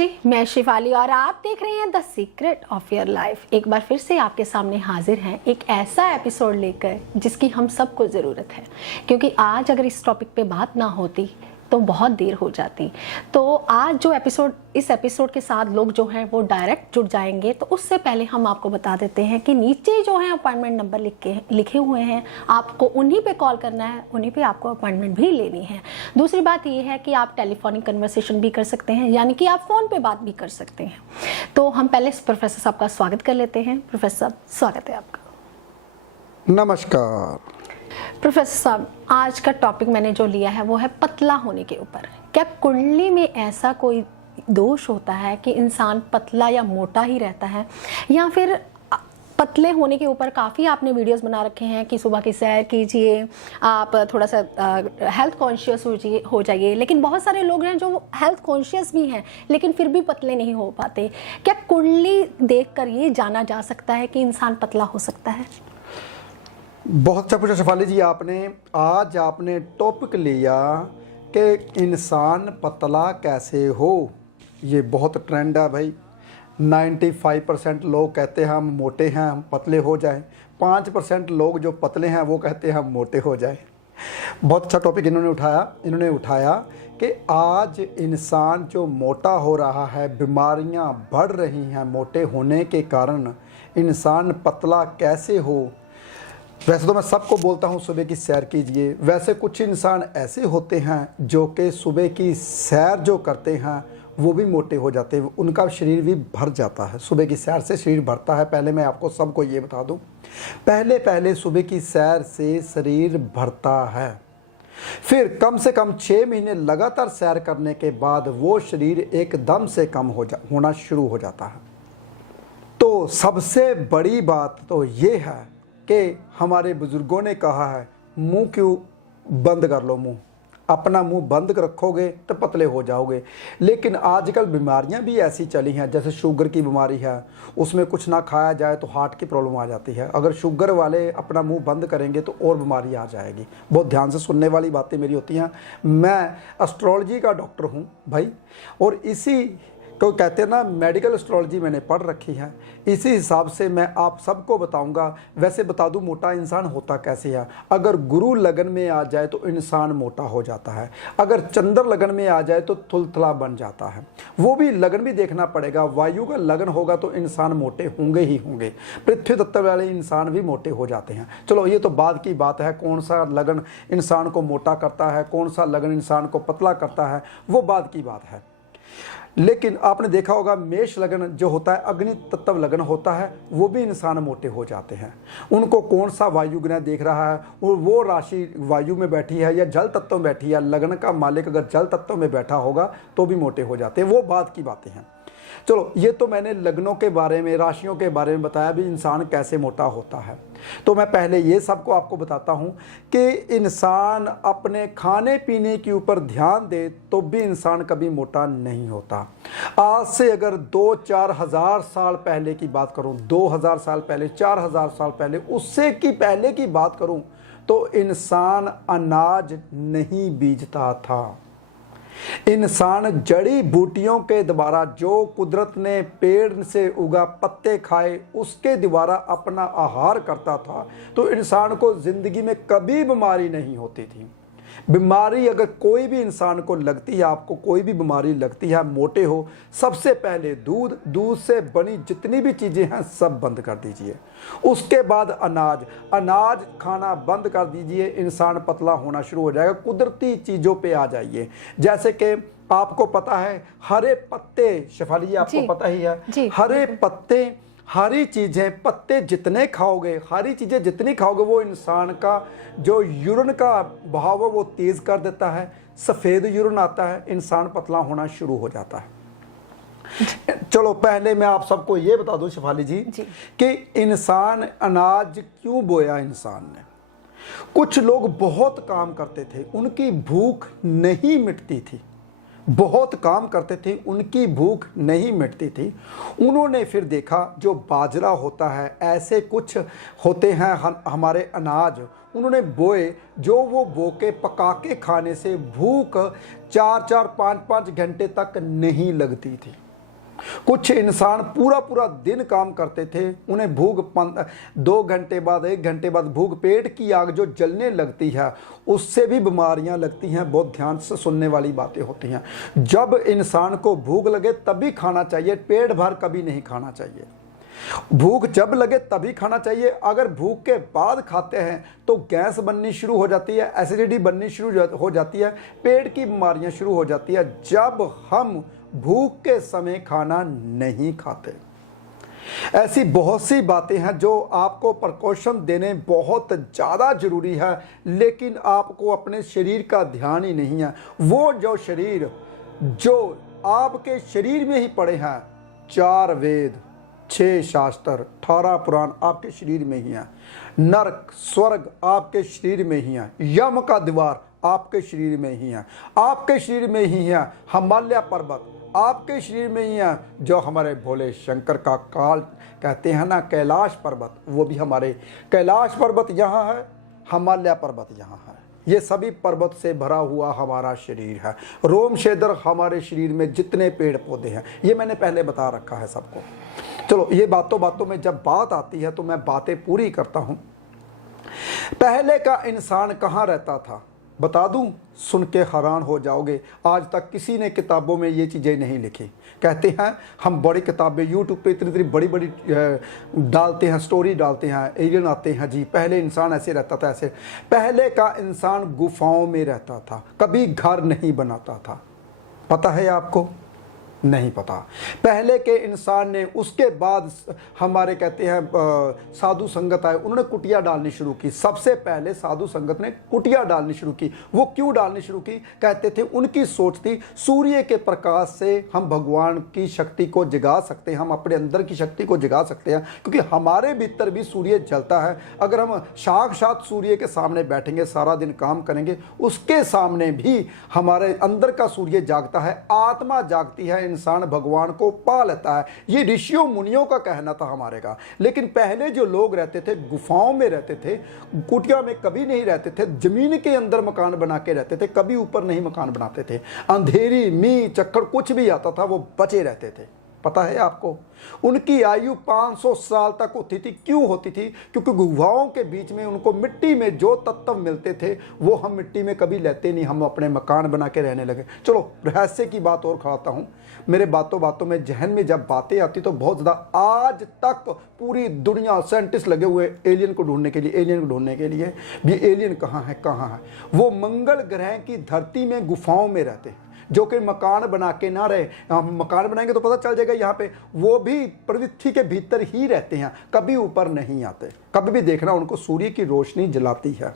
जी, मैं शिवाली और आप देख रहे हैं the secret of your life. एक बार फिर से आपके सामने हाजिर हैं एक ऐसा एपिसोड लेकर जिसकी हम सबको ज़रूरत है, क्योंकि आज अगर इस टॉपिक पे बात ना होती तो बहुत देर हो जाती। तो आज जो इस एपिसोड के साथ लोग जो हैं वो डायरेक्ट जुड़ जाएंगे। तो उससे पहले हम आपको बता देते हैं कि नीचे जो है अपॉइंटमेंट नंबर लिखे हुए हैं, आपको उन्हीं पे कॉल करना है, उन्हीं पे आपको अपॉइंटमेंट भी लेनी है। दूसरी बात ये है कि आप टेलीफोनिक कन्वर्सेशन भी कर सकते हैं, यानी कि आप फ़ोन पे बात भी कर सकते हैं। तो हम पहले प्रोफेसर साहब का स्वागत कर लेते हैं। प्रोफेसर साहब, स्वागत है आपका। नमस्कार प्रोफेसर साहब, आज का टॉपिक मैंने जो लिया है वो है पतला होने के ऊपर। क्या कुंडली में ऐसा कोई दोष होता है कि इंसान पतला या मोटा ही रहता है, या फिर पतले होने के ऊपर काफ़ी आपने वीडियोस बना रखे हैं कि सुबह की सैर कीजिए, आप थोड़ा सा हेल्थ कॉन्शियस हो जाइए, लेकिन बहुत सारे लोग हैं जो हेल्थ कॉन्शियस भी हैं लेकिन फिर भी पतले नहीं हो पाते। क्या कुंडली देखकर ये जाना जा सकता है कि इंसान पतला हो सकता है? बहुत अच्छा पूछा शिफाली जी आपने। आज आपने टॉपिक लिया कि इंसान पतला कैसे हो। ये बहुत ट्रेंड है भाई। 95% लोग कहते हैं हम मोटे हैं, हम पतले हो जाएं। 5% लोग जो पतले हैं वो कहते हैं हम मोटे हो जाएं। बहुत अच्छा टॉपिक इन्होंने उठाया कि आज इंसान जो मोटा हो रहा है, बीमारियां बढ़ रही हैं मोटे होने के कारण, इंसान पतला कैसे हो। वैसे तो मैं सबको बोलता हूँ सुबह की सैर कीजिए। वैसे कुछ इंसान ऐसे होते हैं जो कि सुबह की सैर जो करते हैं वो भी मोटे हो जाते हैं, उनका शरीर भी भर जाता है। सुबह की सैर से शरीर भरता है। पहले मैं आपको सबको ये बता दूं, पहले सुबह की सैर से शरीर भरता है। फिर कम से कम 6 महीने लगातार सैर करने के बाद वो शरीर एकदम से कम होना शुरू हो जाता है। तो सबसे बड़ी बात तो ये है कि हमारे बुजुर्गों ने कहा है, मुंह क्यों बंद कर लो, मुंह अपना मुंह बंद रखोगे तो पतले हो जाओगे। लेकिन आजकल बीमारियां भी ऐसी चली हैं, जैसे शुगर की बीमारी है, उसमें कुछ ना खाया जाए तो हार्ट की प्रॉब्लम आ जाती है। अगर शुगर वाले अपना मुंह बंद करेंगे तो और बीमारी आ जाएगी। बहुत ध्यान से सुनने वाली बातें मेरी होती हैं। मैं एस्ट्रोलॉजी का डॉक्टर हूँ भाई, और इसी तो कहते हैं ना, मेडिकल एस्ट्रोलॉजी मैंने पढ़ रखी है। इसी हिसाब से मैं आप सबको बताऊंगा। वैसे बता दूं मोटा इंसान होता कैसे है। अगर गुरु लगन में आ जाए तो इंसान मोटा हो जाता है। अगर चंद्र लगन में आ जाए तो थुलथला बन जाता है। वो भी लगन भी देखना पड़ेगा। वायु का लगन होगा तो इंसान मोटे होंगे ही होंगे। पृथ्वी तत्व वाले इंसान भी मोटे हो जाते हैं। चलो ये तो बाद की बात है, कौन सा लगन इंसान को मोटा करता है, कौन सा लगन इंसान को पतला करता है, वो बाद की बात है। लेकिन आपने देखा होगा मेष लगन जो होता है, अग्नि तत्व लगन होता है, वो भी इंसान मोटे हो जाते हैं। उनको कौन सा वायु ग्रह देख रहा है, और वो राशि वायु में बैठी है या जल तत्व में बैठी है। लगन का मालिक अगर जल तत्व में बैठा होगा तो भी मोटे हो जाते हैं। वो बात की बातें हैं। चलो ये तो मैंने लग्नों के बारे में, राशियों के बारे में बताया भी इंसान कैसे मोटा होता है। तो मैं पहले ये सबको आपको बताता हूँ कि इंसान अपने खाने पीने के ऊपर ध्यान दे तो भी इंसान कभी मोटा नहीं होता। आज से अगर 2-4 हज़ार साल पहले की बात करूँ, 2000 साल पहले, 4000 साल पहले, उससे की पहले की बात करूँ तो इंसान अनाज नहीं बीजता था। इंसान जड़ी बूटियों के द्वारा, जो कुदरत ने पेड़ से उगा पत्ते खाए, उसके द्वारा अपना आहार करता था। तो इंसान को जिंदगी में कभी बीमारी नहीं होती थी। बीमारी अगर कोई भी इंसान को लगती है, आपको कोई भी बीमारी लगती है, मोटे हो, सबसे पहले दूध से बनी जितनी भी चीज़ें हैं सब बंद कर दीजिए। उसके बाद अनाज खाना बंद कर दीजिए, इंसान पतला होना शुरू हो जाएगा। कुदरती चीज़ों पे आ जाइए। जैसे कि आपको पता है हरे पत्ते, शेफाली आपको पता ही है, हरे पत्ते, हरी चीज़ें, पत्ते जितने खाओगे, हरी चीज़ें जितनी खाओगे, वो इंसान का जो यूरिन का बहाव है वो तेज़ कर देता है। सफ़ेद यूरिन आता है, इंसान पतला होना शुरू हो जाता है। चलो पहले मैं आप सबको ये बता दूं शेफाली जी कि इंसान अनाज क्यों बोया। इंसान ने, कुछ लोग बहुत काम करते थे, उनकी भूख नहीं मिटती थी। बहुत काम करते थे, उनकी भूख नहीं मिटती थी। उन्होंने फिर देखा जो बाजरा होता है, ऐसे कुछ होते हैं हमारे अनाज, उन्होंने बोए, जो वो बो के पका के खाने से भूख 4-4 5-5 घंटे तक नहीं लगती थी। कुछ इंसान पूरा पूरा दिन काम करते थे, उन्हें भूख 2 घंटे बाद 1 घंटे बाद भूख, पेट की आग जो जलने लगती है उससे भी बीमारियां लगती हैं। बहुत ध्यान से सुनने वाली बातें होती हैं। जब इंसान को भूख लगे तभी खाना चाहिए, पेट भर कभी नहीं खाना चाहिए। भूख जब लगे तभी खाना चाहिए। अगर भूख के बाद खाते हैं तो गैस बननी शुरू हो जाती है, एसिडिटी बननी शुरू हो जाती है, पेट की बीमारियां शुरू हो जाती है जब हम भूख के समय खाना नहीं खाते। ऐसी बहुत सी बातें हैं जो आपको प्रिकॉशन देने बहुत ज़्यादा ज़रूरी है, लेकिन आपको अपने शरीर का ध्यान ही नहीं है। वो जो शरीर जो आपके शरीर में ही पड़े हैं, 4 वेद, 6 शास्त्र, 18 पुराण आपके शरीर में ही हैं, नरक स्वर्ग आपके शरीर में ही है, यम का द्वार आपके शरीर में ही है, आपके शरीर में ही है हिमालय पर्वत आपके शरीर में ही है, जो हमारे भोले शंकर का काल कहते हैं ना कैलाश पर्वत, वो भी हमारे कैलाश पर्वत यहाँ है, हिमालय पर्वत यहाँ है। ये सभी पर्वत से भरा हुआ हमारा शरीर है। रोम शेदर हमारे शरीर में जितने पेड़ पौधे हैं, ये मैंने पहले बता रखा है सबको। चलो, ये बातों बातों में जब बात आती है तो मैं बातें पूरी करता हूँ। पहले का इंसान कहाँ रहता था बता दूं, सुन के हैरान हो जाओगे। आज तक किसी ने किताबों में ये चीज़ें नहीं लिखी। कहते हैं हम बड़ी किताबें यूट्यूब पे इतनी बड़ी बड़ी डालते हैं, स्टोरी डालते हैं, एलियन आते हैं जी, पहले इंसान ऐसे रहता था, ऐसे। पहले का इंसान गुफाओं में रहता था, कभी घर नहीं बनाता था। पता है आपको? नहीं पता। पहले के इंसान ने, उसके बाद हमारे कहते हैं साधु संगत आए, उन्होंने कुटिया डालनी शुरू की। सबसे पहले साधु संगत ने कुटिया डालनी शुरू की। वो क्यों डालनी शुरू की? कहते थे उनकी सोच थी सूर्य के प्रकाश से हम भगवान की शक्ति को जगा सकते हैं, हम अपने अंदर की शक्ति को जगा सकते हैं, क्योंकि हमारे भीतर भी सूर्य जलता है। अगर हम साक्षात सूर्य के सामने बैठेंगे, सारा दिन काम करेंगे, उसके सामने भी हमारे अंदर का सूर्य जागता है, आत्मा जागती है, इंसान भगवान को पा लेता है। ये ऋषियों मुनियों का कहना था हमारे का। लेकिन पहले जो लोग रहते थे गुफाओं में रहते थे, कुटिया में कभी नहीं रहते थे, जमीन के अंदर मकान बना के रहते थे, कभी ऊपर नहीं मकान बनाते थे। अंधेरी मींह चक्कर कुछ भी आता था वो बचे रहते थे। पता है आपको? उनकी आयु 500 साल तक होती थी। क्यों होती थी? क्योंकि गुफाओं के बीच में उनको मिट्टी में जो तत्व मिलते थे वो हम मिट्टी में कभी लेते नहीं, हम अपने मकान बना के रहने लगे। चलो, रहस्य की बात और खड़ाता हूँ। मेरे बातों बातों में जहन में जब बातें आती तो बहुत ज़्यादा, आज तक पूरी दुनिया साइंटिस्ट लगे हुए एलियन को ढूंढने के लिए, एलियन को ढूंढने के लिए भी। एलियन कहाँ है, कहाँ है? वो मंगल ग्रह की धरती में गुफाओं में रहते हैं, जो कि मकान बना के ना रहे। हम मकान बनाएंगे तो पता चल जाएगा यहाँ पे, वो भी पृथ्वी के भीतर ही रहते हैं, कभी ऊपर नहीं आते। कभी भी देखना उनको सूर्य की रोशनी जलाती है,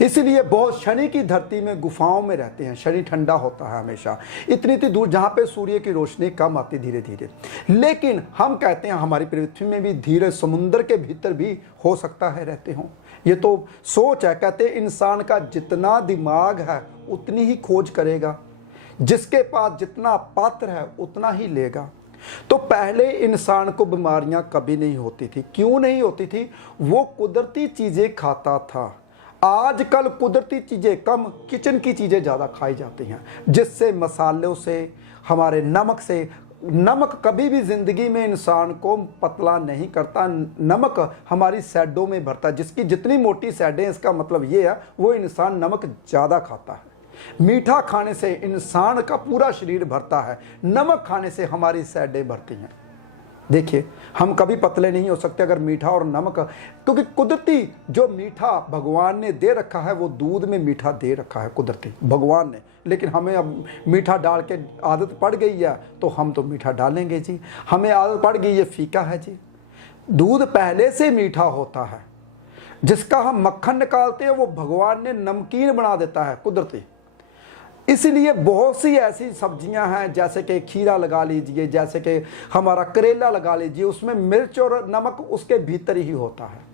इसलिए बहुत शनि की धरती में गुफाओं में रहते हैं। शनि ठंडा होता है हमेशा, इतनी दूर जहाँ पे सूर्य की रोशनी कम आती धीरे धीरे। लेकिन हम कहते हैं हमारी पृथ्वी में भी धीरे समुद्र के भीतर भी हो सकता है रहते हों। ये तो सोच है। कहते इंसान का जितना दिमाग है उतनी ही खोज करेगा, जिसके पास जितना पात्र है उतना ही लेगा। तो पहले इंसान को बीमारियां कभी नहीं होती थी। क्यों नहीं होती थी? वो कुदरती चीजें खाता था। आजकल कुदरती चीजें कम, किचन की चीजें ज्यादा खाई जाती हैं, जिससे मसालों से, हमारे नमक से। नमक कभी भी जिंदगी में इंसान को पतला नहीं करता। नमक हमारी सैडों में भरता है। जिसकी जितनी मोटी सैडें, इसका मतलब ये है वो इंसान नमक ज़्यादा खाता है। मीठा खाने से इंसान का पूरा शरीर भरता है, नमक खाने से हमारी सैडें भरती हैं। देखिए, हम कभी पतले नहीं हो सकते अगर मीठा और नमक, क्योंकि कुदरती जो मीठा भगवान ने दे रखा है वो दूध में मीठा दे रखा है कुदरती भगवान ने। लेकिन हमें अब मीठा डाल के आदत पड़ गई है तो हम तो मीठा डालेंगे जी। हमें आदत पड़ गई है फीका है जी। दूध पहले से मीठा होता है, जिसका हम मक्खन निकालते हैं वो भगवान ने नमकीन बना देता है कुदरती। इसलिए बहुत सी ऐसी सब्जियां हैं, जैसे कि खीरा लगा लीजिए, जैसे कि हमारा करेला लगा लीजिए, उसमें मिर्च और नमक उसके भीतर ही होता है।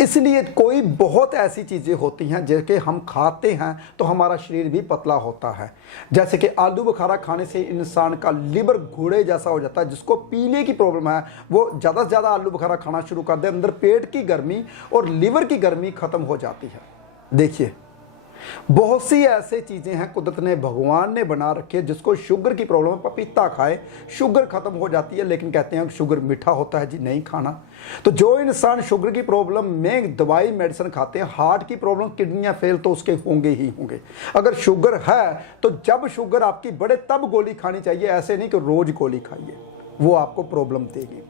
इसलिए कोई बहुत ऐसी चीज़ें होती हैं जिनके हम खाते हैं तो हमारा शरीर भी पतला होता है। जैसे कि आलू बुखारा खाने से इंसान का लिवर घोड़े जैसा हो जाता है। जिसको पीले की प्रॉब्लम है वो ज़्यादा से ज़्यादा आलू बुखारा खाना शुरू कर दे, अंदर पेट की गर्मी और लिवर की गर्मी खत्म हो जाती है। देखिए, बहुत सी ऐसी चीज़ें हैं कुदरत ने, भगवान ने बना रखी है, जिसको शुगर की प्रॉब्लम है, पपीता खाए शुगर खत्म हो जाती है, लेकिन कहते हैं कि शुगर मीठा होता है जी, नहीं खाना। तो जो इंसान शुगर की प्रॉब्लम में दवाई मेडिसिन खाते हैं, हार्ट की प्रॉब्लम, किडनियां फेल तो उसके होंगे ही होंगे। अगर शुगर है तो जब शुगर आपकी बढ़े तब गोली खानी चाहिए, ऐसे नहीं कि रोज गोली खाइए, वो आपको प्रॉब्लम देगी।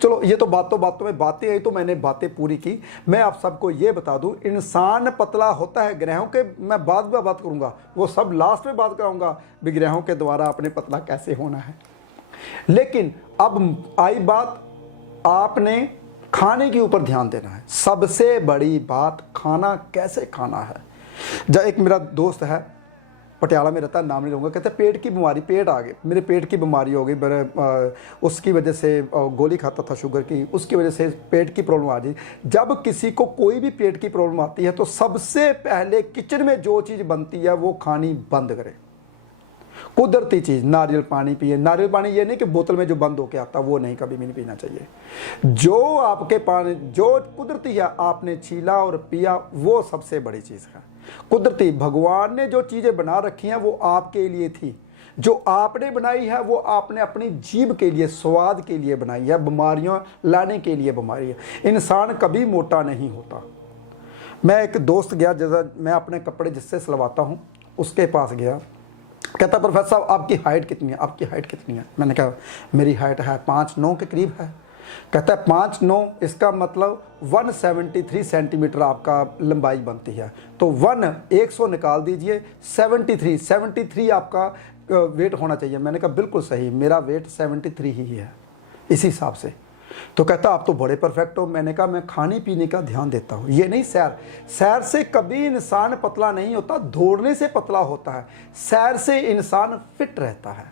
चलो, ये तो बातों में बातें आई, तो मैंने बातें पूरी की। मैं आप सबको ये बता दूं, इंसान पतला होता है ग्रहों के, मैं बाद में बात करूंगा, वो सब लास्ट में बात कराऊंगा भी ग्रहों के द्वारा अपने पतला कैसे होना है। लेकिन अब आई बात, आपने खाने के ऊपर ध्यान देना है। सबसे बड़ी बात, खाना कैसे खाना है। जब एक मेरा दोस्त है, पटियाला में रहता है, नाम नहीं लूँगा, कहते हैं पेट की बीमारी, पेट आ गई, मेरे पेट की बीमारी हो गई, मेरे उसकी वजह से गोली खाता था शुगर की, उसकी वजह से पेट की प्रॉब्लम आ गई। जब किसी को कोई भी पेट की प्रॉब्लम आती है तो सबसे पहले किचन में जो चीज़ बनती है वो खानी बंद करें। कुदरती चीज़, नारियल पानी पिए। नारियल पानी ये नहीं कि बोतल में जो बंद होके आता, वो नहीं, कभी भी नहीं पीना चाहिए। जो आपके पानी जो कुदरती है, आपने छीला और पिया, वो सबसे बड़ी चीज़ है। कुदरती भगवान ने जो चीज़ें बना रखी हैं वो आपके लिए थी, जो आपने बनाई है वो आपने अपनी जीभ के लिए, स्वाद के लिए बनाई है, बीमारियां लाने के लिए बीमारी है। इंसान कभी मोटा नहीं होता। मैं एक दोस्त गया, जैसा मैं अपने कपड़े जिससे सिलवाता हूँ उसके पास गया, कहता प्रोफेसर साहब आपकी हाइट कितनी है, आपकी हाइट कितनी है। मैंने कहा मेरी हाइट है 5'9" के करीब है। कहता है 5'9", इसका मतलब 173 सेंटीमीटर आपका लंबाई बनती है, तो 100 निकाल दीजिए, 73 आपका वेट होना चाहिए। मैंने कहा बिल्कुल सही, मेरा वेट 73 ही है इसी हिसाब से। तो कहता आप तो बड़े परफेक्ट हो। मैंने कहा मैं खाने पीने का ध्यान देता हूँ, ये नहीं सैर से कभी इंसान पतला नहीं होता, दौड़ने से पतला होता है। सैर से इंसान फिट रहता है।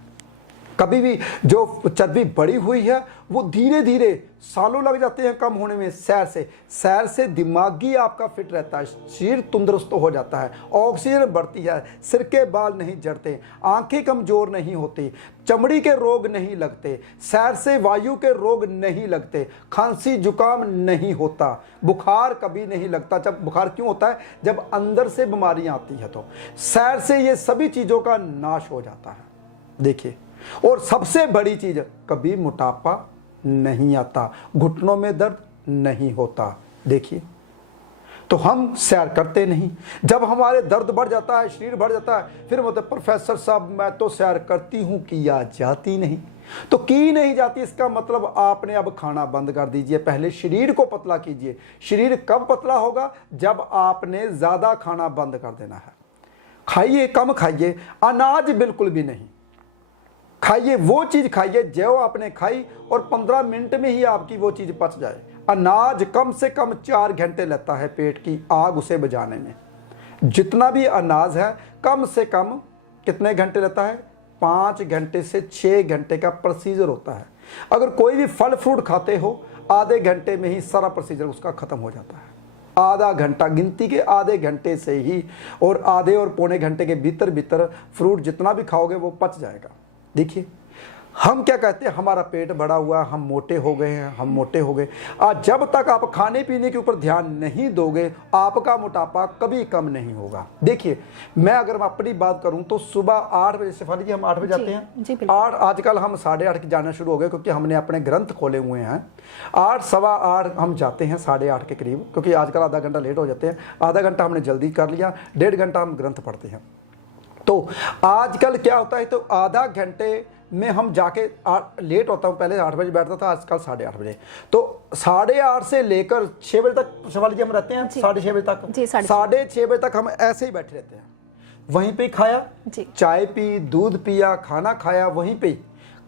कभी भी जो चर्बी बढ़ी हुई है वो धीरे धीरे, सालों लग जाते हैं कम होने में। सैर से दिमागी आपका फिट रहता है, शरीर तंदुरुस्त हो जाता है, ऑक्सीजन बढ़ती है, सिर के बाल नहीं झड़ते, आंखें कमजोर नहीं होती, चमड़ी के रोग नहीं लगते, सैर से वायु के रोग नहीं लगते, खांसी जुकाम नहीं होता, बुखार कभी नहीं लगता। जब बुखार क्यों होता है? जब अंदर से बीमारियां आती है। तो सैर से ये सभी चीज़ों का नाश हो जाता है। देखिए, और सबसे बड़ी चीज, कभी मोटापा नहीं आता, घुटनों में दर्द नहीं होता। देखिए, तो हम सैर करते नहीं। जब हमारे दर्द बढ़ जाता है, शरीर बढ़ जाता है, फिर मतलब प्रोफेसर साहब मैं तो सैर करती हूं, किया जाती नहीं। तो की नहीं जाती, इसका मतलब आपने अब खाना बंद कर दीजिए। पहले शरीर को पतला कीजिए। शरीर कब पतला होगा? जब आपने ज्यादा खाना बंद कर देना है। खाइए, कम खाइए, अनाज बिल्कुल भी नहीं खाइए। वो चीज़ खाइए जो आपने खाई और 15 मिनट में ही आपकी वो चीज़ पच जाए। अनाज कम से कम 4 घंटे लगता है पेट की आग उसे बुझाने में। जितना भी अनाज है कम से कम कितने घंटे लगता है? 5 घंटे से 6 घंटे का प्रोसीजर होता है। अगर कोई भी फल फ्रूट खाते हो, आधे घंटे में ही सारा प्रोसीजर उसका ख़त्म हो जाता है। आधा घंटा, गिनती के आधे घंटे से ही, और आधे और पौने घंटे के भीतर फ्रूट जितना भी खाओगे वो पच जाएगा। देखिए, हम क्या कहते हैं, हमारा पेट बढ़ा हुआ, हम मोटे हो गए हैं, हम मोटे हो गए। आज जब तक आप खाने पीने के ऊपर ध्यान नहीं दोगे, आपका मोटापा कभी कम नहीं होगा। देखिए, मैं अगर अपनी बात करूं तो सुबह 8 बजे, शेफाली जी हम 8 बजे जाते हैं। 8, आजकल हम 8:30 की जाना शुरू हो गए, क्योंकि हमने अपने ग्रंथ खोले हुए हैं। 8, सवा 8 हम जाते हैं, 8:30 के करीब, क्योंकि आजकल आधा घंटा लेट हो जाते हैं। आधा घंटा हमने जल्दी कर लिया, 1.5 घंटा हम ग्रंथ पढ़ते हैं। तो आजकल क्या होता है, तो आधा घंटे में हम जाके लेट होता हूँ। पहले 8 बजे बैठता था, आजकल 8:30 बजे। तो 8:30 से लेकर 6 बजे तक शिवाली जी हम रहते हैं, 6:30 बजे तक। 6:30 बजे तक हम ऐसे ही बैठे रहते हैं। वहीं पे खाया, चाय पी, दूध पिया, खाना खाया, वहीं पे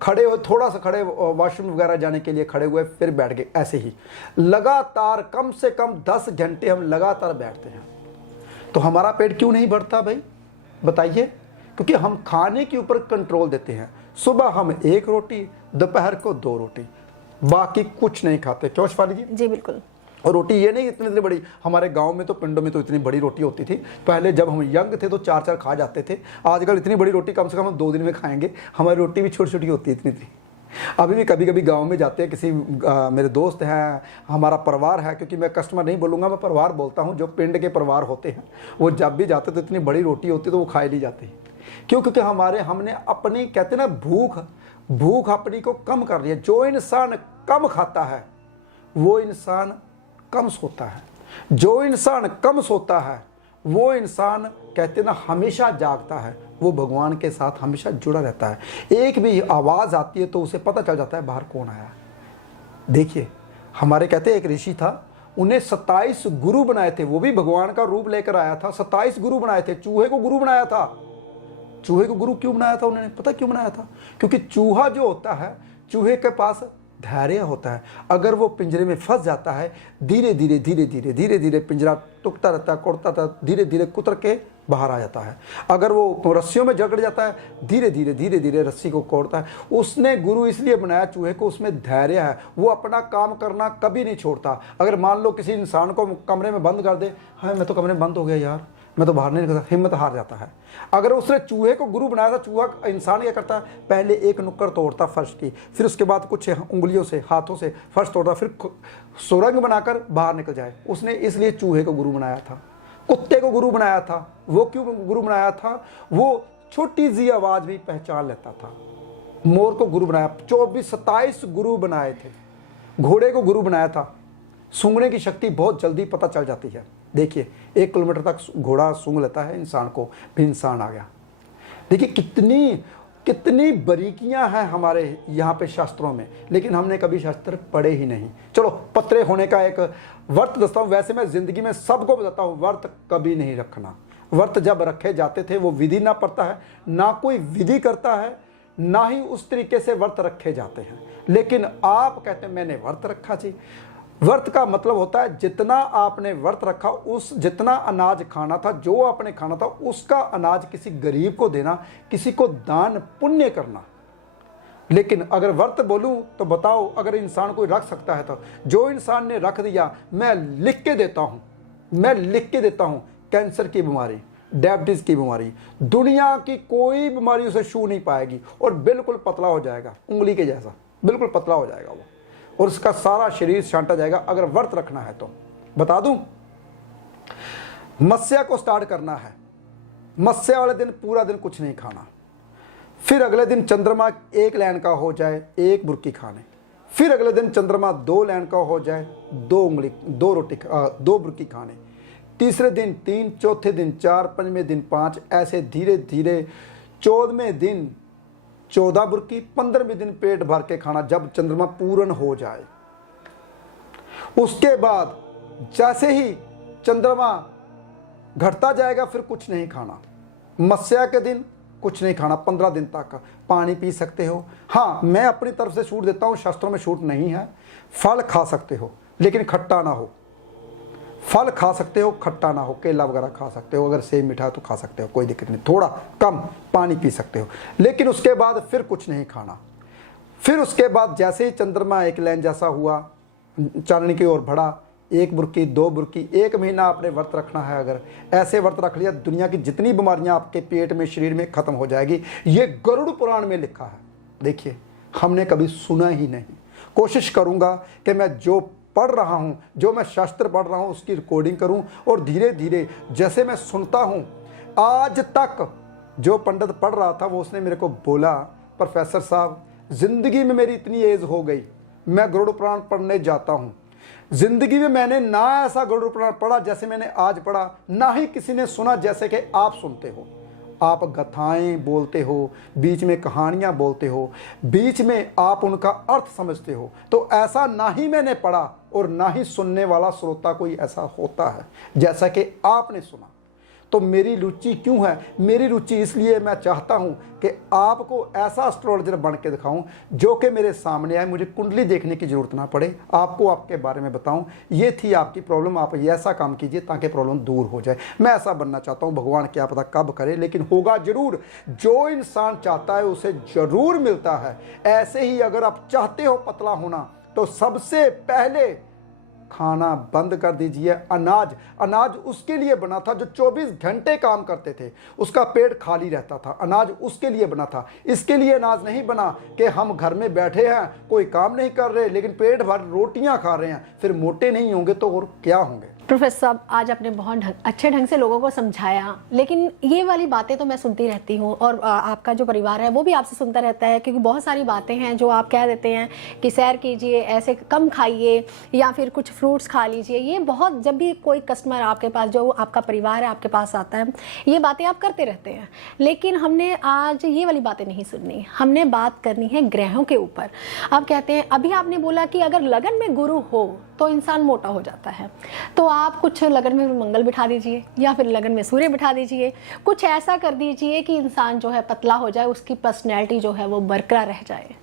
खड़े हो, थोड़ा सा खड़े, वॉशरूम वगैरह जाने के लिए खड़े हुए, फिर बैठ गए। ऐसे ही लगातार कम से कम 10 घंटे हम लगातार बैठते हैं। तो हमारा पेट क्यों नहीं बढ़ता भाई, बताइए? क्योंकि हम खाने के ऊपर कंट्रोल देते हैं। सुबह हम 1 रोटी, दोपहर को 2 रोटी, बाकी कुछ नहीं खाते। क्यों शिफाली जी? जी बिल्कुल। और रोटी ये नहीं इतनी बड़ी, हमारे गांव में तो, पिंडों में तो इतनी बड़ी रोटी होती थी पहले। जब हम यंग थे तो 4-4 खा जाते थे। आजकल इतनी बड़ी रोटी कम से कम हम 2 दिन में खाएंगे। हमारी रोटी भी छोटी छोटी होती है, इतनी। अभी भी कभी कभी गांव में जाते हैं, किसी मेरे दोस्त हैं, हमारा परिवार है, क्योंकि मैं कस्टमर नहीं बोलूँगा, मैं परिवार बोलता हूँ, जो पिंड के परिवार होते हैं वो जब भी जाते तो इतनी बड़ी रोटी होती तो वो खाई नहीं जाती। क्यों? क्योंकि हमने अपनी, कहते ना, भूख अपनी को कम कर लिया। जो इंसान कम खाता है वो इंसान कम सोता है, जो इंसान कम सोता है वो इंसान, कहते ना, हमेशा जागता है, वो भगवान के साथ हमेशा जुड़ा रहता है। एक भी आवाज़ आती है तो उसे पता चल जाता है बाहर कौन आया। देखिए, हमारे कहते हैं एक ऋषि था, उन्हें 27 गुरु बनाए थे, वो भी भगवान का रूप लेकर आया था। 27 गुरु बनाए थे, चूहे को गुरु बनाया था। चूहे को गुरु क्यों बनाया था उन्होंने? पता क्यों बनाया था? क्योंकि चूहा जो होता है, चूहे के पास धैर्य होता है। अगर वो पिंजरे में फंस जाता है, धीरे धीरे धीरे धीरे धीरे धीरे पिंजरा टूटता रहता है, कोड़ता रहता है, धीरे धीरे कुतर के बाहर आ जाता है। अगर वो रस्सियों में जकड़ जाता है, धीरे धीरे धीरे धीरे रस्सी को कोड़ता है। उसने गुरु इसलिए बनाया चूहे को, उसमें धैर्य है, वो अपना काम करना कभी नहीं छोड़ता। अगर मान लो किसी इंसान को कमरे में बंद कर दे, हाँ मैं तो कमरे में बंद हो गया यार, मैं तो बाहर नहीं निकलता, हिम्मत हार जाता है। अगर उसने चूहे को गुरु बनाया था, चूहा इंसान क्या करता है, पहले एक नुक्कड़ तोड़ता फर्श की, फिर उसके बाद कुछ उंगलियों से, हाथों से फर्श तोड़ता, फिर सुरंग बनाकर बाहर निकल जाए। उसने इसलिए चूहे को गुरु बनाया था। कुत्ते को गुरु बनाया था। वो क्यों गुरु बनाया था? वो छोटी सी आवाज भी पहचान लेता था। मोर को गुरु बनाया, 27 गुरु बनाए थे। घोड़े को गुरु बनाया था। सूंघने की शक्ति बहुत जल्दी पता चल जाती है। देखिए, 1 किलोमीटर तक घोड़ा सूंघ लेता है इंसान को, भी इंसान आ गया। देखिए कितनी बारीकियां हैं हमारे यहाँ पे शास्त्रों में, लेकिन हमने कभी शास्त्र पढ़े ही नहीं। चलो, पत्रे होने का एक व्रत दसता हूँ। वैसे मैं जिंदगी में सबको बताता हूँ, व्रत कभी नहीं रखना। व्रत जब रखे जाते थे वो विधि ना पड़ता है, ना कोई विधि करता है, ना ही उस तरीके से व्रत रखे जाते हैं। लेकिन आप कहते हैं मैंने व्रत रखा जी। व्रत का मतलब होता है जितना आपने व्रत रखा, उस जितना अनाज खाना था, जो आपने खाना था, उसका अनाज किसी गरीब को देना, किसी को दान पुण्य करना। लेकिन अगर व्रत बोलूं तो बताओ, अगर इंसान कोई रख सकता है तो जो इंसान ने रख दिया, मैं लिख के देता हूं, कैंसर की बीमारी, डायबिटीज की बीमारी, दुनिया की कोई बीमारी उसे छू नहीं पाएगी, और बिल्कुल पतला हो जाएगा, उंगली के जैसा बिल्कुल पतला हो जाएगा वो, और उसका सारा शरीर छांटा जाएगा अगर व्रत रखना है तो। बता दूं, मत्स्य को स्टार्ट करना है, मत्स्य वाले दिन पूरा दिन कुछ नहीं खाना, फिर अगले दिन चंद्रमा 1 लाइन का हो जाए 1 बुर्की खाने, फिर अगले दिन चंद्रमा 2 लाइन का हो जाए 2 बुर्की खाने, तीसरे दिन 3, चौथे दिन 4, पंजवें दिन 5, ऐसे धीरे धीरे 14वें दिन 14 बुर्की, 15वें दिन पेट भर के खाना जब चंद्रमा पूर्ण हो जाए। उसके बाद जैसे ही चंद्रमा घटता जाएगा फिर कुछ नहीं खाना। मत्स्य के दिन कुछ नहीं खाना, 15 दिन तक पानी पी सकते हो। हाँ, मैं अपनी तरफ से छूट देता हूँ, शास्त्रों में छूट नहीं है। फल खा सकते हो लेकिन खट्टा ना हो, फल खा सकते हो, खट्टा ना हो, केला वगैरह खा सकते हो, अगर सेब मीठा है तो खा सकते हो, कोई दिक्कत नहीं, थोड़ा कम पानी पी सकते हो, लेकिन उसके बाद फिर कुछ नहीं खाना। फिर उसके बाद जैसे ही चंद्रमा 1 लाइन जैसा हुआ, चांदनी की ओर बढ़ा, 1 बुर्की 2 बुर्की, 1 महीना आपने व्रत रखना है। अगर ऐसे व्रत रख लिया, दुनिया की जितनी बीमारियां आपके पेट में, शरीर में खत्म हो जाएगी। ये गरुड़ पुराण में लिखा है। देखिए, हमने कभी सुना ही नहीं। कोशिश करूंगा कि मैं जो पढ़ रहा हूं, जो मैं शास्त्र पढ़ रहा हूं, उसकी रिकॉर्डिंग करूं, और धीरे धीरे जैसे मैं सुनता हूं। आज तक जो पंडित पढ़ रहा था वो उसने मेरे को बोला, प्रोफेसर साहब, जिंदगी में मेरी इतनी एज हो गई, मैं गरुड़ पुराण पढ़ने जाता हूं, जिंदगी में मैंने ना ऐसा गरुड़ पुराण पढ़ा जैसे मैंने आज पढ़ा, ना ही किसी ने सुना जैसे कि आप सुनते हो। आप गाथाएं बोलते हो, बीच में कहानियां बोलते हो, बीच में आप उनका अर्थ समझते हो। तो ऐसा ना ही मैंने पढ़ा और ना ही सुनने वाला श्रोता कोई ऐसा होता है जैसा कि आपने सुना। तो मेरी रुचि क्यों है? मेरी रुचि इसलिए मैं चाहता हूं कि आपको ऐसा एस्ट्रोलॉजर बन के दिखाऊं जो कि मेरे सामने आए, मुझे कुंडली देखने की जरूरत ना पड़े, आपको आपके बारे में बताऊं, ये थी आपकी प्रॉब्लम, आप ये ऐसा काम कीजिए ताकि प्रॉब्लम दूर हो जाए। मैं ऐसा बनना चाहता हूं, भगवान क्या पता कब करे, लेकिन होगा जरूर। जो इंसान चाहता है उसे जरूर मिलता है। ऐसे ही अगर आप चाहते हो पतला होना तो सबसे पहले खाना बंद कर दीजिए। अनाज उसके लिए बना था जो 24 घंटे काम करते थे, उसका पेट खाली रहता था। अनाज उसके लिए बना था, इसके लिए अनाज नहीं बना कि हम घर में बैठे हैं, कोई काम नहीं कर रहे, लेकिन पेट भर रोटियां खा रहे हैं, फिर मोटे नहीं होंगे तो और क्या होंगे। प्रोफेसर साहब, आज आपने बहुत अच्छे ढंग से लोगों को समझाया, लेकिन ये वाली बातें तो मैं सुनती रहती हूँ और आपका जो परिवार है वो भी आपसे सुनता रहता है, क्योंकि बहुत सारी बातें हैं जो आप कह देते हैं कि सैर कीजिए, ऐसे कम खाइए या फिर कुछ फ्रूट्स खा लीजिए। ये बहुत, जब भी कोई कस्टमर आपके पास, जो आपका परिवार है आपके पास आता है, ये बातें आप करते रहते हैं, लेकिन हमने आज ये वाली बातें नहीं सुननी। हमने बात करनी है ग्रहों के ऊपर। आप कहते हैं, अभी आपने बोला कि अगर लगन में गुरु हो तो इंसान मोटा हो जाता है, तो आप कुछ लगन में मंगल बिठा दीजिए या फिर लगन में सूर्य बिठा दीजिए, कुछ ऐसा कर दीजिए कि इंसान जो है पतला हो जाए, उसकी पर्सनैलिटी जो है वो बरकरार रह जाए।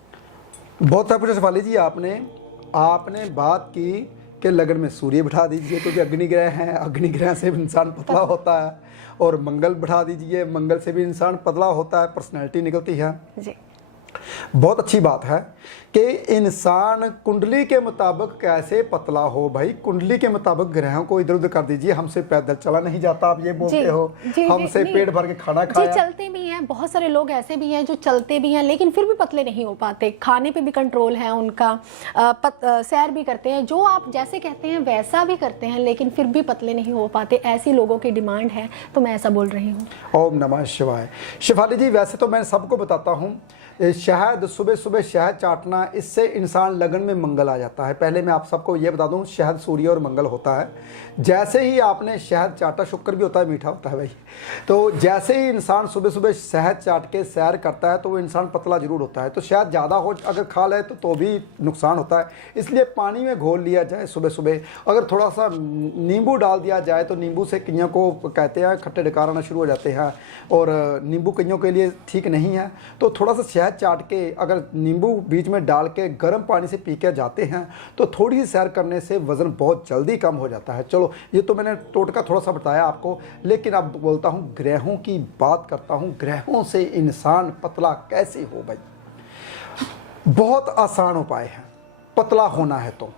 बहुत कुछ शिफाली जी, आपने बात की कि लगन में सूर्य बिठा दीजिए क्योंकि अग्निग्रह हैं, अग्निग्रह से भी इंसान पतला होता है, और मंगल बिठा दीजिए, मंगल से भी इंसान पतला होता है, पर्सनैलिटी निकलती है जी। बहुत अच्छी बात है कि इंसान कुंडली के मुताबिक कैसे पतला हो। भाई कुंडली के मुताबिक ग्रहों को इधर उधर कर दीजिए। हमसे पैदल चला नहीं जाता, आप ये बोलते हो, हमसे पेट भर के खाना खाया। जी, चलते भी हैं, बहुत सारे लोग ऐसे भी हैं जो चलते भी हैं लेकिन फिर भी पतले नहीं हो पाते, खाने पे भी कंट्रोल है उनका, सैर भी करते हैं, जो आप जैसे कहते हैं वैसा भी करते हैं, लेकिन फिर भी पतले नहीं हो पाते। ऐसी लोगों की डिमांड है, तो मैं ऐसा बोल रही हूँ। ओम नमः शिवाय। शिफाली जी, वैसे तो मैं सबको बताता हूँ, शहद सुबह सुबह शहद चाटना, इससे इंसान लगन में मंगल आ जाता है। पहले मैं आप सबको ये बता दूं, शहद सूर्य और मंगल होता है। जैसे ही आपने शहद चाटा, शुक्र भी होता है, मीठा होता है भाई, तो जैसे ही इंसान सुबह सुबह शहद चाट के सैर करता है तो वो इंसान पतला जरूर होता है। तो शहद ज़्यादा हो अगर खा ले तो भी नुकसान होता है, इसलिए पानी में घोल लिया जाए सुबह सुबह। अगर थोड़ा सा नींबू डाल दिया जाए तो नींबू से कईयों को कहते हैं खट्टे डकार आना शुरू हो जाते हैं, और नींबू कईयों के लिए ठीक नहीं है। तो थोड़ा सा शहद चाट के अगर नींबू बीच में डाल के गर्म पानी से पी के जाते हैं तो थोड़ी सी सैर करने से वजन बहुत जल्दी कम हो जाता है। चलो, ये तो मैंने टोटका थोड़ा सा बताया आपको, लेकिन अब बोलता हूँ ग्रहों की बात करता हूँ। ग्रहों से इंसान पतला कैसे हो भाई? बहुत आसान उपाय है पतला होना है तो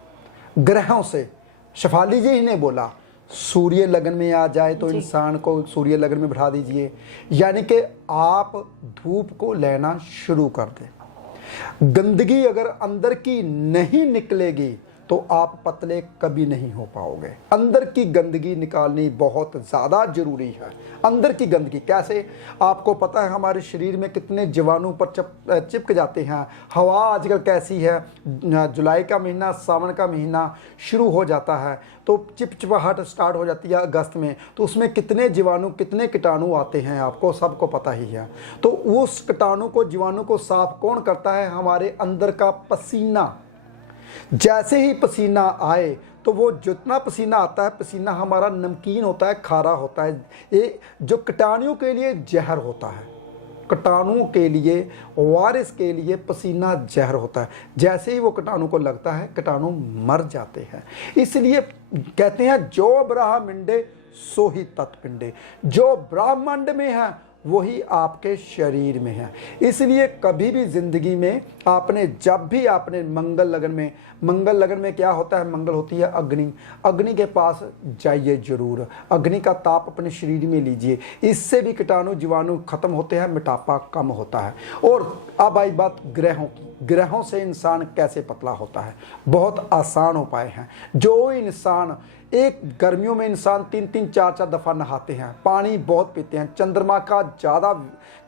ग्रहों से। शिफाली जी ने बोला सूर्य लगन में आ जाए तो इंसान को सूर्य लगन में बिठा दीजिए, यानी कि आप धूप को लेना शुरू कर दें। गंदगी अगर अंदर की नहीं निकलेगी तो आप पतले कभी नहीं हो पाओगे। अंदर की गंदगी निकालनी बहुत ज़्यादा जरूरी है। अंदर की गंदगी कैसे? आपको पता है हमारे शरीर में कितने जीवाणु पर चिपक जाते हैं। हवा आजकल कैसी है, जुलाई का महीना, सावन का महीना शुरू हो जाता है तो चिपचिपाहट स्टार्ट हो जाती है अगस्त में, तो उसमें कितने जीवाणु, कितने कीटाणु आते हैं, आपको सबको पता ही है। तो उस कीटाणु को, जीवाणु को साफ कौन करता है? हमारे अंदर का पसीना। जैसे ही पसीना आए तो वो जितना पसीना आता है, पसीना हमारा नमकीन होता है, खारा होता है। ये जो कीटाणुओं के लिए जहर होता है, कीटाणुओं के लिए, वायरस के लिए पसीना जहर होता है। जैसे ही वो कीटाणु को लगता है, कीटाणु मर जाते हैं। इसलिए कहते हैं जो ब्रह्मांडे सो ही तत्पिंडे, जो ब्रह्मांड में है वही आपके शरीर में है। इसलिए कभी भी जिंदगी में आपने, जब भी आपने मंगल लगन में क्या होता है? मंगल होती है अग्नि। अग्नि के पास जाइए जरूर, अग्नि का ताप अपने शरीर में लीजिए, इससे भी कीटाणु जीवाणु खत्म होते हैं, मोटापा कम होता है। और अब आई बात ग्रहों की। ग्रहों से इंसान कैसे पतला होता है? बहुत आसान उपाय हैं। जो इंसान, एक गर्मियों में इंसान 3-3, 4-4 दफ़ा नहाते हैं, पानी बहुत पीते हैं, चंद्रमा का ज़्यादा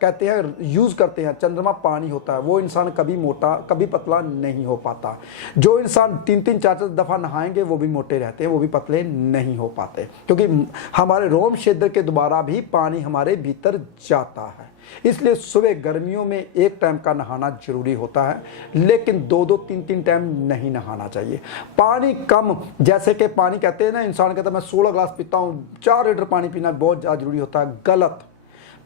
कहते हैं यूज़ करते हैं, चंद्रमा पानी होता है, वो इंसान कभी मोटा, कभी पतला नहीं हो पाता। जो इंसान 3-3, 4-4 दफ़ा नहाएंगे वो भी मोटे रहते हैं, वो भी पतले नहीं हो पाते, क्योंकि हमारे रोम क्षेत्र के द्वारा भी पानी हमारे भीतर जाता है। इसलिए सुबह गर्मियों में एक टाइम का नहाना जरूरी होता है, लेकिन 2-2, 3-3 टाइम नहीं नहाना चाहिए। पानी कम, जैसे कि पानी कहते हैं ना, इंसान कहता है मैं 16 ग्लास पीता हूँ, 4 लीटर पानी पीना बहुत ज़्यादा जरूरी होता है। गलत।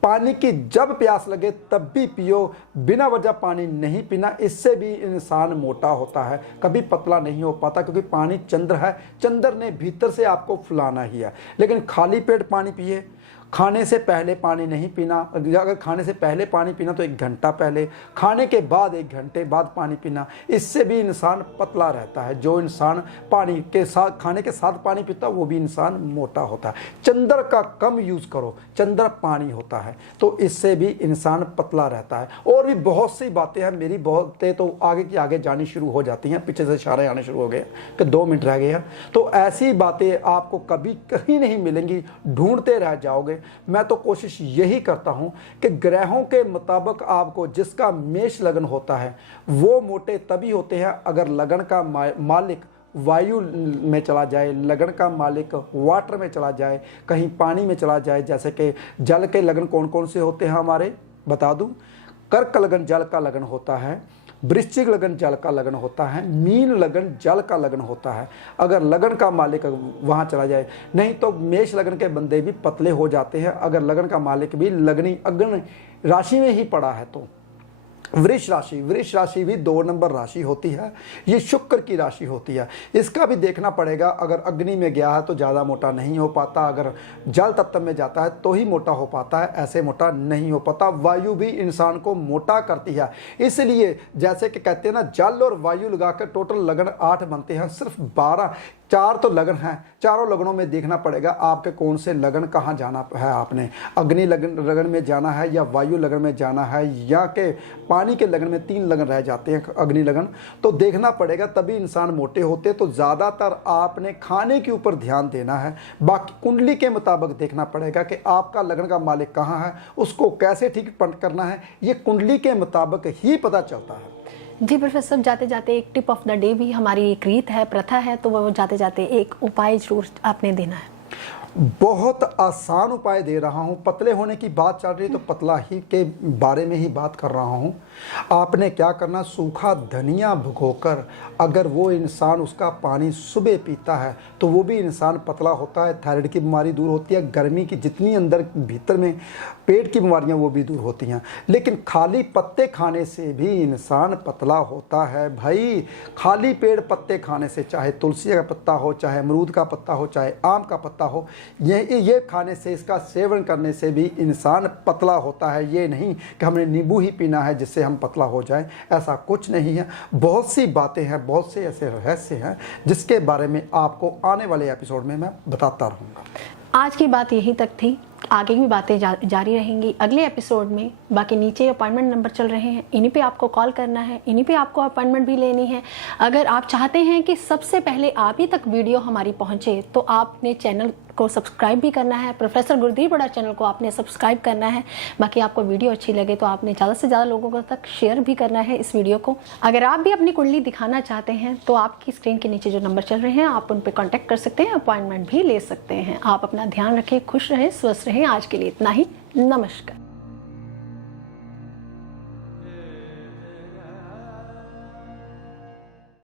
पानी की जब प्यास लगे तब भी पियो, बिना वजह पानी नहीं पीना। इससे भी इंसान मोटा होता है, कभी पतला नहीं हो पाता, क्योंकि पानी चंद्र है, चंद्र ने भीतर से आपको फुलाना ही है। लेकिन खाली पेट पानी पिए, खाने से पहले पानी नहीं पीना। अगर खाने से पहले पानी पीना तो 1 घंटा पहले, खाने के बाद 1 घंटे बाद पानी पीना। इससे भी इंसान पतला रहता है। जो इंसान पानी के साथ, खाने के साथ पानी पीता है, वो भी इंसान मोटा होता है। चंद्र का कम यूज़ करो, चंद्र पानी होता है, तो इससे भी इंसान पतला रहता है। और भी बहुत सी बातें हैं, मेरी बहुतें तो आगे की आगे जानी शुरू हो जाती हैं, पीछे से इशारे आने शुरू हो गए कि 2 मिनट रह गए हैं। तो ऐसी बातें आपको कभी कहीं नहीं मिलेंगी, ढूंढते रह जाओगे। मैं तो कोशिश यही करता हूं कि ग्रहों के मुताबिक आपको, जिसका मेष लगन होता है वो मोटे तभी होते हैं अगर लगन का मालिक वायु में चला जाए, लगन का मालिक वाटर में चला जाए, कहीं पानी में चला जाए। जैसे कि जल के लगन कौन कौन से होते हैं हमारे, बता दूं। कर्क लगन जल का लगन होता है, वृश्चिक लगन जल का लगन होता है, मीन लगन जल का लगन होता है। अगर लगन का मालिक वहाँ चला जाए, नहीं तो मेष लगन के बंदे भी पतले हो जाते हैं अगर लगन का मालिक भी लगनी अग्नि राशि में ही पड़ा है। तो वृष राशि भी 2 नंबर राशि होती है, ये शुक्र की राशि होती है। इसका भी देखना पड़ेगा, अगर अग्नि में गया है तो ज़्यादा मोटा नहीं हो पाता, अगर जल तत्व में जाता है तो ही मोटा हो पाता है, ऐसे मोटा नहीं हो पाता। वायु भी इंसान को मोटा करती है, इसलिए जैसे कि कहते हैं ना, जल और वायु लगा कर टोटल लगन 8 बनते हैं, सिर्फ 4 तो लगन हैं। चारों लगनों में देखना पड़ेगा आपके कौन से लगन कहाँ जाना है। आपने अग्नि लगन में जाना है या वायु लगन में जाना है, या के पानी के लगन में 3 लगन रह जाते हैं अग्नि लगन, तो देखना पड़ेगा, तभी इंसान मोटे होते। तो ज़्यादातर आपने खाने के ऊपर ध्यान देना है। बाकी कुंडली के मुताबिक देखना पड़ेगा कि आपका लगन का मालिक कहाँ है, उसको कैसे ठीक करना है, ये कुंडली के मुताबिक ही पता चलता है। जी प्रोफेसर, जाते जाते एक टिप ऑफ द डे भी हमारी एक रीत है, प्रथा है, तो वो जाते जाते एक उपाय जरूर आपने देना है। बहुत आसान उपाय दे रहा हूं। पतले होने की बात चल रही है तो पतला ही के बारे में ही बात कर रहा हूं। आपने क्या करना, सूखा धनिया भिगोकर अगर वो इंसान उसका पानी सुबह पीता है तो वो भी इंसान पतला होता है। थायराइड की बीमारी दूर होती है, गर्मी की जितनी अंदर भीतर में पेट की बीमारियां वो भी दूर होती हैं। लेकिन खाली पत्ते खाने से भी इंसान पतला होता है भाई। खाली पेड़ पत्ते खाने से, चाहे तुलसी का पत्ता हो, चाहे अमरूद का पत्ता हो, चाहे आम का पत्ता हो, ये खाने से, इसका सेवन करने से भी इंसान पतला होता है। ये नहीं कि हमने नींबू ही पीना है जिससे हम पतला हो जाए, ऐसा कुछ नहीं है। बहुत सी बातें हैं, बहुत से ऐसे रहस्य हैं जिसके बारे में आपको आने वाले एपिसोड में मैं बताता रहूँगा। आज की बात यहीं तक थी, आगे भी बातें जारी रहेंगी अगले एपिसोड में। बाकी नीचे अपॉइंटमेंट नंबर चल रहे हैं, इन्हीं पे आपको कॉल करना है, इन्हीं पे आपको अपॉइंटमेंट भी लेनी है। अगर आप चाहते हैं कि सबसे पहले आप ही तक वीडियो हमारी पहुंचे तो आपने चैनल को सब्सक्राइब भी करना है, प्रोफेसर गुरदीप बड़ा चैनल को आपने सब्सक्राइब करना है। बाकी आपको वीडियो अच्छी लगे तो आपने ज़्यादा से ज़्यादा लोगों तक शेयर भी करना है इस वीडियो को। अगर आप भी अपनी कुंडली दिखाना चाहते हैं तो आपकी स्क्रीन के नीचे जो नंबर चल रहे हैं आप उन पर कॉन्टैक्ट कर सकते हैं, अपॉइंटमेंट भी ले सकते हैं। आप अपना ध्यान रखें, खुश रहें, स्वस्थ रहें। आज के लिए इतना ही, नमस्कार।